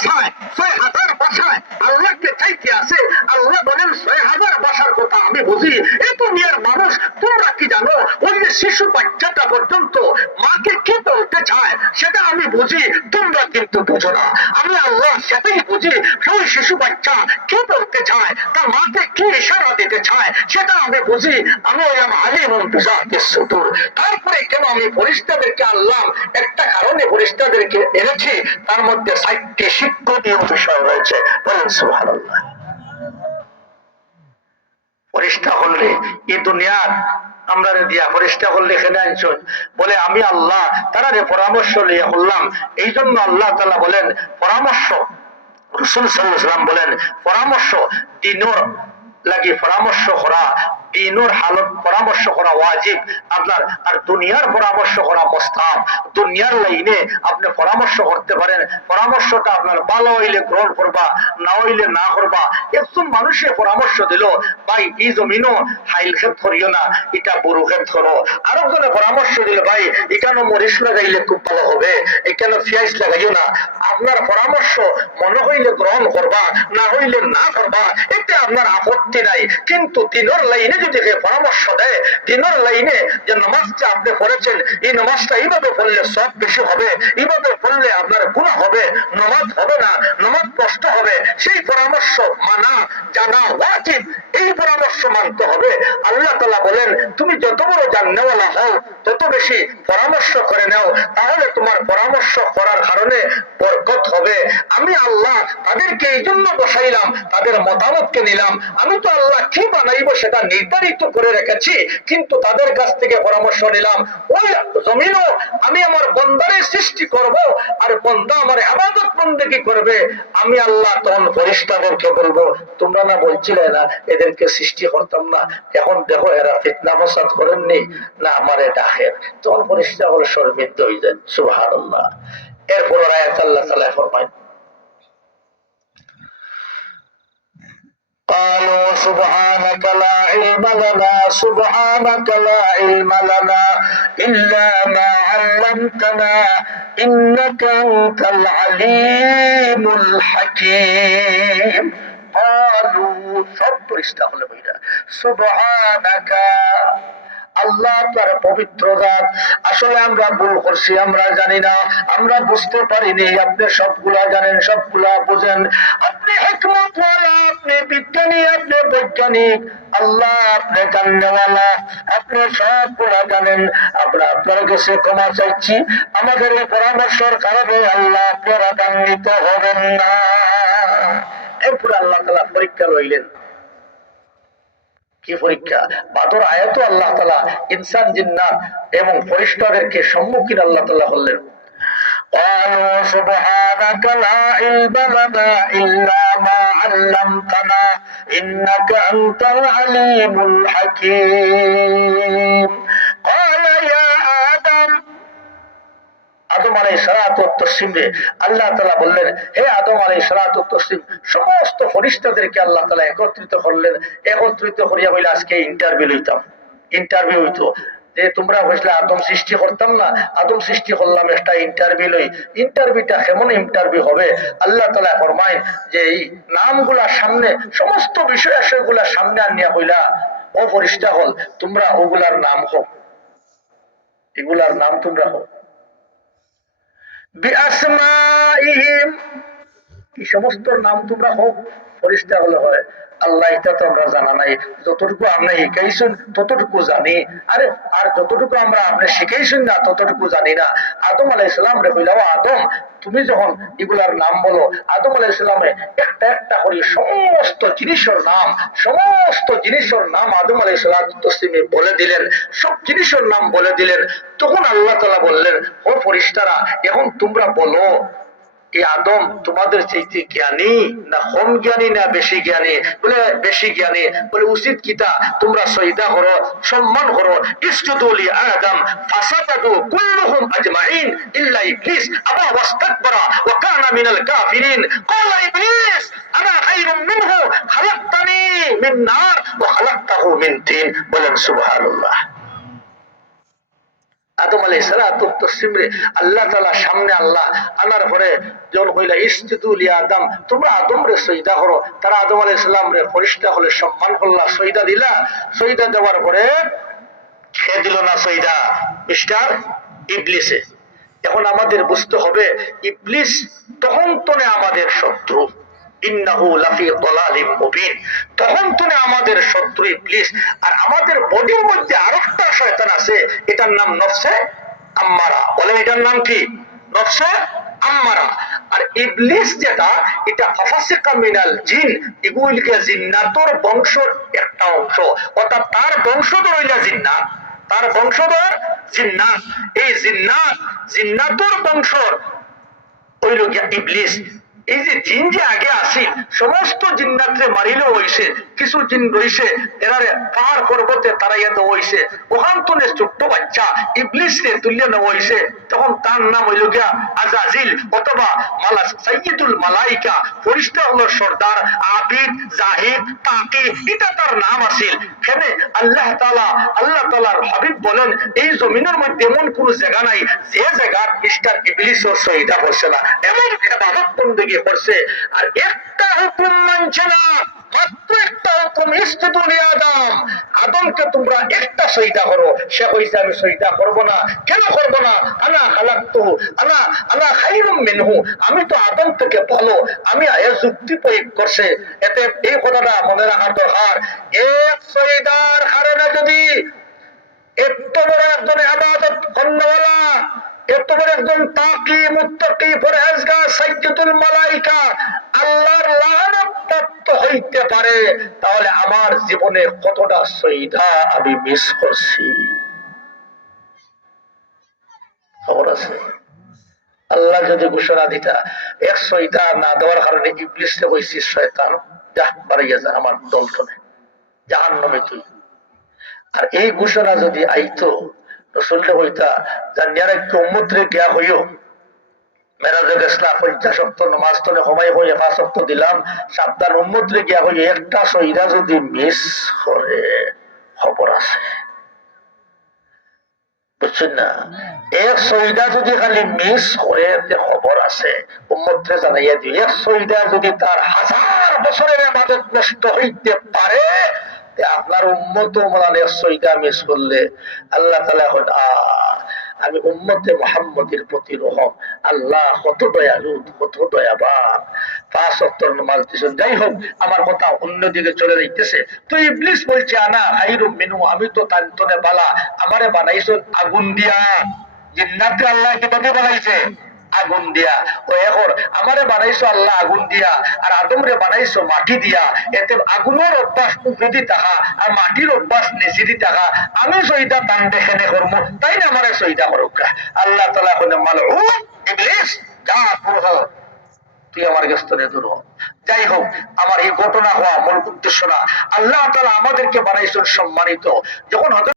বাসায় ৬,০০০ বাসায় আল্লাহকে চাইতে আছে। আল্লাহ বলেন ৬,০০০ বাসার কথা আমি বুঝি। এই দুনিয়ার মানুষ তোমরা কি জানো? ওই যে শিশু বাচ্চাটা পর্যন্ত মাকে কি বলতে চায় সেটা আমি বুঝি, তোমরা কিন্তু বুঝো না। আমি আল্লাহ সেটাই বুঝি। ওই শিশু বাচ্চা কি বলতে চায়, তার মাকে কি ইশারা দিতে চায় সেটা আমি বুঝি। আমি হলাম আলিমুন বিযাতিস সুদূর। তারপরে কেন আমি ফেরেশতাদেরকে আনলাম? একটা কারণে ফেরেশতাদেরকে এনেছি, তার মধ্যে ৬০টি শিক্ষণীয় বিষয় রয়েছে। বলেন সুবহানাল্লাহ। ফেরেশতা হলে এই দুনিয়ার আমরা দিয়া ফেরেশতা হলে এখানে আনছেন, বলে আমি আল্লাহ তারারে পরামর্শ নিয়ে করলাম। এই জন্য আল্লাহ তাআলা বলেন পরামর্শ, রাসূল সাল্লাল্লাহু আলাইহি ওয়াসাল্লাম বলেন পরামর্শ দিনর লাগি পরামর্শ করা, দিনের হালত পরামর্শ করা ওয়াজিব আপনার, আর দুনিয়ার পরামর্শ করা মুস্তাহাব। দুনিয়ার লাইনে আপনি পরামর্শ করতে পারেন, পরামর্শটা আপনার ভালো হইলে গ্রহণ করবা, না হইলে না করবা। একজন মানুষের পরামর্শ দিল, ভাই এই জমিনও হাইল ক্ষেত করিও না, এটা বড় ক্ষেত করো। আরেকজনে পরামর্শ দিল, ভাই এখানে মরিচ লাগাইলে খুব ভালো হবে, এখানে পেঁয়াজ লাগাইও না। আপনার পরামর্শ মনে হইলে গ্রহণ করবা, না হইলে না করবা, এতে আপনার আপত্তি নাই। কিন্তু দিনের লাইনে যদি পরামর্শ দেয়, দিনের লাইনে যে নামাজটা আপনি পড়েছেন, এই নামাজটা এইভাবে পড়লে সব বেশি হবে, এইভাবে পড়লে আপনার গুনাহ হবে, নামাজ হবে না, নামাজ কষ্ট হবে, সেই পরামর্শ মানা জানা ওয়াজিব। এই পরামর্শ মানতে হবে। আল্লাহ তাআলা বলেন তুমি যত বড় জান্নাওয়ালা হও, তত বেশি পরামর্শ করে নাও, তাহলে তোমার পরামর্শ করার কারণে বরকত হবে। আমি আল্লাহ তাদেরকে এই জন্য বসাইলাম, তাদের মতামতকে নিলাম। আমি তো আল্লাহ কি বানাইবো সেটা নির্ধারিত করে রেখেছি, কিন্তু তাদের কাছ থেকে পরামর্শ নিলাম। ওই জমিনও আমি আমার বন্দারে সৃষ্টি করব, আর বন্দা আমার ইবাদত বন্দেগী করবে। আমি আল্লাহ তখন ফেরেশতাদেরকে বলবো, তোমরা না বলছিলে না এদেরকে সৃষ্টি করতাম না, এখন দেখো এরা ফিতনা ফাসাদ করেননি না আমারে ডাকে। তখন ফেরেশতা হল শর্মিন্দ হয়ে যায়। সুবহানাল্লাহ। এরপর আয়াত আল্লাহ তাআলা ফরমায়, قالوا سبحانك لا علم لنا سبحانك لا علم لنا إلا ما علمتنا إنك أنت العليم الحكيم قالوا سبحانك আল্লাহ তার পবিত্র জাত। আসলে আমরা ভুল করছি, আমরা জানি না, আমরা বুঝতে পারিনি। আপনি সবগুলা জানেন, সবগুলা বুঝেন। আপনি হিকমত ওয়ালা, আপনি বিজ্ঞানী, আপনি বৈজ্ঞানিক। আল্লাহ আপনি জাননেওয়ালা, আপনি সবগুলা জানেন। আমরা আপনার কাছে ক্ষমা চাইছি, আমাদের এই পরামর্শের কারণে আল্লাহ আপনারা রাগান্বিত হবেন না। এরপরে আল্লাহ তাআলা পরীক্ষা লইলেন। কি পরীক্ষা? বাদর আয়াত আল্লাহ তাআলা ইনসান জিন্নাত এবং ফেরেশতাদেরকে সম্মুখীন আল্লাহ তাআলা বললেন, قالوا سبحانك لا علم لنا إلا ما علمتنا إنك أنت العليم الحكيم قال يا آدم আদম আলাইহিস সালাতু ওয়াত তাসলিমে আল্লাহ তাআলা বললেন, হে আদম আলাইহিস সালাতু ওয়াত তাসলিম, সমস্ত ফেরেশতাদেরকে আল্লাহ তাআলা একত্রিত করলেন। একত্রিত করিয়া বলে আজকে ইন্টারভিউ লইতাম। ইন্টারভিউ হইতো যে তোমরা বুঝলে আদম সৃষ্টি করতাম না, আদম সৃষ্টি করলাম, একটা ইন্টারভিউ লই। ইন্টারভিউটা কেমন ইন্টারভিউ হবে? আল্লাহ তাআলা ফরমায় যে এই নামগুলা সামনে, সমস্ত বিষয় আশয়গুলা সামনে আনিয়া কইলা, ও ফেরেশতা হল তোমরা ওগুলার নাম হোক, এগুলার নাম তোমরা হোক বিআসমাইহিম, কি সমস্ত নাম তোমরা হোক। ফেরেশতা হলো হয় আল্লাহ এটা তো আমরা জানা নাই, যতটুকু আপনি শিখাইছেন ততটুকু জানি, আরে আর যতটুকু আমরা আপনি শিখাইছেন না ততটুকু জানি না। আদম আলাইহিস সালাম রে কইলা, ও আদম তুমি যখন এগুলার নাম বলো, আদম আলাইহিস সালামে একটা একটা করে সমস্ত জিনিসের নাম, সমস্ত জিনিসের নাম আদম আলাইহিস সালাতু তাসলিমে বলে দিলেন, সব জিনিসের নাম বলে দিলেন। তখন আল্লাহ তাআলা বললেন, ও ফেরেশতারা এখন তোমরা বলো, এই আদম তোমাদের চাইতে জ্ঞানী না কম জ্ঞানী না বেশি জ্ঞানী? বলে বেশি জ্ঞানী। বলে উচিত কিতা তোমরা সজদা করো, সম্মান করো। ইসজুদু লি আদম ফাসাদাদু কুল্লুহুম আজমাইন ইল্লা ইবলিস আবা ওয়াস্তাকবারা ওয়া কানা মিনাল কাফিরিন ক্বালা ইবলিস আনা খায়রুম মিনহু খালাকতানি মিন নার ওয়া খালাকতাহু মিন তিন। বলেন সুবহানাল্লাহ। আদম আলাইহিস সালাতু তাসলিম রে আল্লাহ তাআলা সামনে আল্লাহ আনার পরে যখন কইলা ইসজুদু লি আদম, তোমরা আদম রে সজদা করো, তারা আদম আলাইহিস সালাম রে ফেরেশতা হলে সম্মান করলা, সজদা দিলা। সজদা দেওয়ার পরে সে দিল না সজদা মিস্টার ইবলিসে। এখন আমাদের বুঝতে হবে ইবলিস তখন তো আমাদের শত্রু, ইন্নাহু লাফি দালালিম মুবিন, তখন তো আমাদের শত্রু ইবলিস। আর আমাদের বডির মধ্যে আরেকটা শয়তান আছে, এটার নাম নফসে আম্মারা। বলেন এটার নাম কি? নফসে আম্মারা। আর ইবলিস যেটা, এটা ফাফাসিকা মিনাল জিন, এগুলিকে জিন্নাতর বংশের একটা অংশ, অর্থাৎ তার বংশধর হইলা জিন্নাত, তার বংশধর জিন্নাত। এই জিন্নাতর বংশর হইল গিয়া ইবলিস। এই যে জিন যে আগে আসি সমস্ত জিন্নাতরে মারিলে হইছে, কিছু জিন রইছে এরারে পাহাড় পর্বতে তারাইয়া দেওয়া হইছে, ওখান থেকে ছোট্ট বাচ্চা ইবলিস রে তুলিয়া নেওয়া হইছে, তখন তার নাম হইল গিয়া আজাজিল অথবা সাইয়্যিদুল মালাইকা, ফেরেশতা হলো সর্দার, আবিদ, জাহিদ, তাকি, এটা তার নাম আছিল। কেন আল্লাহ তাআলার হাবিব বলেন এই জমিনের মধ্যে এমন কোন জায়গা নাই যে জায়গা মিস্টার ইবলিসও সজদা করছে না, এমন ইবাদত বন্দেগী করছে। আর একটা হুকুম মানছে না, মাত্র একটা হুকুম, ইসজুদু লি আদম, আদমকে তোমরা একটা সজদা করো। সে কইছে আমি সজদা করব না। কেন করব না? আনা খালাকতুহু আনা খায়রুম মিনহু, আমি তো আদম থেকে ভালো। আমি আয়া যুক্তি প্রয়োগ করছে। এতে এই কথাটা মনে রাখা দরকার, এক সজদার কারণে যদি এত বড় একজন ইবাদত করনেওয়ালা, এত বড় একজন তাকি, মুত্তাকি, পরহেজগার, সাইয়্যিদুল মালাইকা আল্লাহর লানত প্রাপ্ত হইতে পারে, তাহলে আমার জীবনে কতটা সজদা আমি মিস করছি। খবর আছে? আল্লাহ যদি ঘোষণা দিতা এক সজদা না দেওয়ার কারণে ইবলিসকে কইছি শয়তান যা বাড়িয়ে যা, আমার দল টনে জাহান্নামে তুই। আর এই ঘোষণা যদি আইতো রসুলকে হইতা জানিয়ার একটু উম্মতরে গিয়া হইও মেরাজে গেছলা 50 ওয়াক্ত নামাজ তনে সময় হয়ে 5 ওয়াক্ত দিলাম, সাবধান উম্মতরে গিয়া হইও একটা সজদা যদি মিস করে খবর আছে, বুঝছেন না? এক সজদা যদি খালি মিস করে খবর আছে, উম্মতরে জানাইয়া দিও এক সজদা যদি তার 1000 বছরের ইবাদত নষ্ট হইতে পারে, আপনার উম্মত মানে সজদা মিস করলে আল্লাহ তাআলা এখন আমি উম্মতে মুহাম্মদের প্রতি রহম, আল্লাহ কত দয়ালু, কত দয়াবান, 5 ওয়াক্ত নামাজ দিছেন। যাই হোক, আমার কথা অন্যদিকে চলে যাইতেছে। তো ইবলিস বলছে আনা খায়রুম মিনহু, আমি তো তান্তনে বালা, আমারে বানাইছো আগুন দিয়া। জিন্নাতকে আল্লাহ কিভাবে বানাইছে? আগুন দিয়া। ও এখন আমারে বানাইছো আল্লাহ আগুন দিয়া, আর আদমরে বানাইছো মাটি দিয়া। এতে আগুনের অভ্যাস উপরে থাকা আর মাটির অভ্যাস নিচে থাকা, আমি সজদা টান দেখেনে করবো, তাই না আমারে সজদা করুক। আল্লাহ তাআলা এখন মালউন ইবলিস, যা পুরো তুই আমার গস্তরে দূর হ। যাই হোক, আমার এই ঘটনা হওয়া মূল উদ্দেশ্য না, আল্লাহ তাআলা আমাদেরকে বানাইছেন সম্মানিত। যখন